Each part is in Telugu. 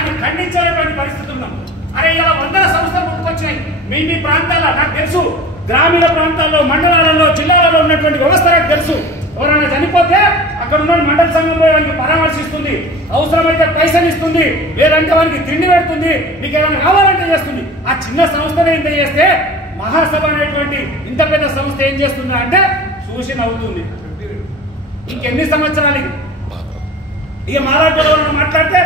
అని ఖండించేటువంటి పరిస్థితి ఉన్నాం. అరే ఇలా వందల సంస్థలు పుట్టుకొచ్చాయి మీ ప్రాంతాల్లో. నాకు తెలుసు, గ్రామీణ ప్రాంతాల్లో, మండలాలలో, జిల్లాలలో ఉన్నటువంటి వ్యవస్థ నాకు తెలుసు. ఎవరైనా చనిపోతే అక్కడ ఉన్న మండల సంఘం పోయి వారికి పరామర్శిస్తుంది, అవసరమైతే పైసలు ఇస్తుంది, లేదంటే వారికి తిండి పెడుతుంది, మీకు ఏమైనా కావాలంటే చేస్తుంది. ఆ చిన్న సంస్థనే ఇంత చేస్తే మహాసభ అనేటువంటి ఇంత పెద్ద సంస్థ ఏం చేస్తుందా అంటే చూసి నవ్వుతుంది. ఇంకెన్ని సంవత్సరాలు ఇది? ఇక మహారాజులో మాట్లాడితే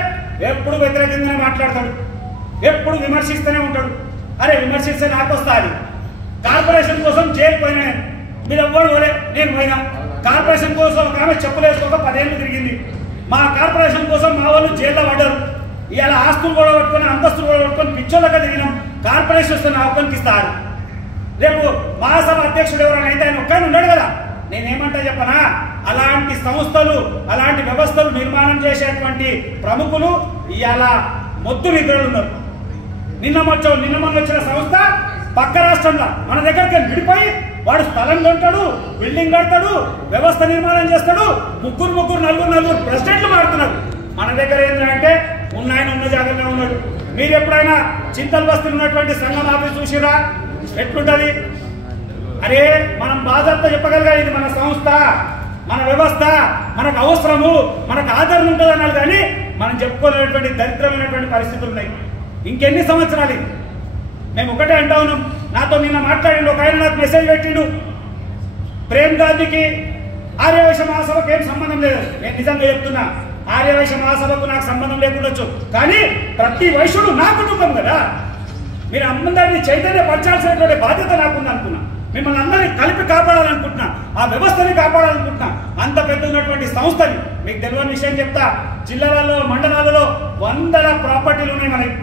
ఎప్పుడు వ్యతిరేకంగానే మాట్లాడతాడు, ఎప్పుడు విమర్శిస్తూనే ఉంటాడు. అరే విమర్శిస్తే నాకు వస్తుంది. కార్పొరేషన్ కోసం జైలు పోయినా మీరు ఎవ్వరు పోలే, నేను పోయినా. కార్పొరేషన్ కోసం ఒక ఆమె చెప్పులేసుకోక 10 ఏళ్ళు తిరిగింది. మా కార్పొరేషన్ కోసం మా వాళ్ళు జైల్లో పడ్డారు. ఇవాళ ఆస్తులు కూడా పట్టుకొని, అంతస్తులు కూడా పట్టుకొని పిచ్చోళ్ళగా తిరిగినాం. కార్పొరేషన్ వస్తే నా ఒక్కరికి ఇస్తారు. రేపు మహాసభ అధ్యక్షుడు ఎవరైనా అయితే ఆయన ఒక్కరిని ఉన్నాడు కదా. నేనేమంటా చెప్పనా, అలాంటి సంస్థలు, అలాంటి వ్యవస్థలు నిర్మాణం చేసేటువంటి ప్రముఖులు ఇవాళ మొద్దు నిద్రలు ఉన్నారు. నిన్న మొన్న వచ్చిన సంస్థ పక్క రాష్ట్రంలో మన దగ్గరికి విడిపోయి వాడు స్థలం కొంటాడు, బిల్డింగ్ కడతాడు, వ్యవస్థ నిర్మాణం చేస్తాడు. ముగ్గురు నలుగురు ప్రెసిడెంట్లు మారుతున్నారు. మన దగ్గర ఏంటంటే ఉన్నాయన ఉన్న జాగ్రత్తగా ఉన్నాడు. మీరు ఎప్పుడైనా చింతల్ బస్తీ ఉన్నటువంటి సంఘం ఆఫీస్ చూసిరా? ఎట్లుంటది? అరే మనం బాధ్యత చెప్పగలిగా ఇది మన సంస్థ, మన వ్యవస్థ, మనకు అవసరము, మనకు ఆదరణ ఉంటుంది అన్నారు. కానీ మనం చెప్పుకోలేనటువంటి దరిద్రమైనటువంటి పరిస్థితులు ఉన్నాయి. ఇంకెన్ని సంవత్సరాలు ఇది? మేము ఒకటే అంటా ఉన్నాం. నాతో నిన్న మాట్లాడిండు ఒక ఆయన, నాకు మెసేజ్ పెట్టిండు, ప్రేమ్ గాంధీకి ఆర్యవైశ్య మహాసభకు ఏం సంబంధం లేదు. నేను నిజంగా చెప్తున్నా, ఆర్యవైశ్య మహాసభకు నాకు సంబంధం లేకుండొచ్చు, కానీ ప్రతి వైశ్యుడు నా కుటుంబం కదా. మీరు అందరినీ చైతన్యపరచాల్సినటువంటి బాధ్యత నాకుంది అనుకున్నా. మిమ్మల్ని అందరినీ కలిపి కాపాడాలనుకుంటున్నా, ఆ వ్యవస్థని కాపాడాలనుకుంటున్నా. అంత పెద్ద ఉన్నటువంటి సంస్థని మీకు తెలియని విషయం చెప్తా, జిల్లాలలో, మండలాలలో వందల ప్రాపర్టీలు ఉన్నాయి మనకి.